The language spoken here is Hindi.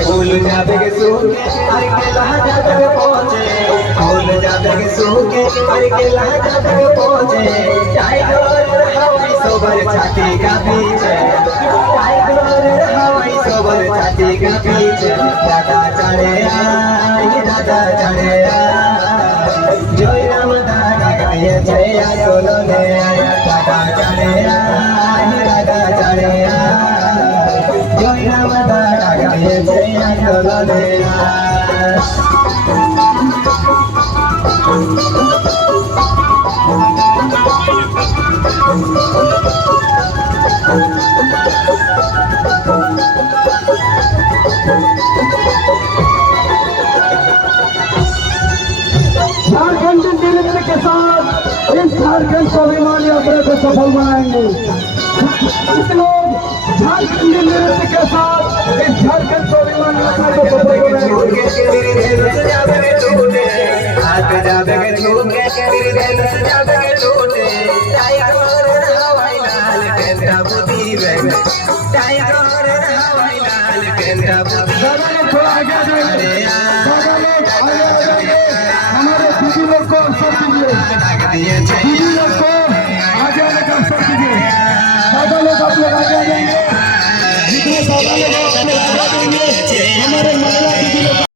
फूल जाबे के सूखे हर के लहजा तक पहुँचे, फूल जाबे के सूखे हर के लहजा तक पहुँचे। टाइगर हवाई सोबर छाती का पीछे, टाइगर हवाई सोबर छाती का पीछे। दादा चढ़े आए, दादा चढ़े आए, जोई राम दादा गाये जया सोलो ले आया। दादा चढ़े आए, दादा चढ़े आए, जोई राम दादा गाये जया सोलो ले आया। झारखंड नृत्य के साथ इस झारखंड स्वाभिमान यात्रा को सफल बनाएंगे। लोग झारखंड नृत्य के साथ इस झारखंड स्वाभिमान यात्रा को सफल बनाएंगे। थोड़ा आगे आ जाएंगे, हमारे दीदी लोग को अवसर दीजिए, दीदी लोग को आगे आने का अवसर दीजिए। दादा लोग आप लोग आगे आ जाएंगे, जितने दादा लोग आप लोग आगे आ जाएंगे, हमारे महिला दीदी लोग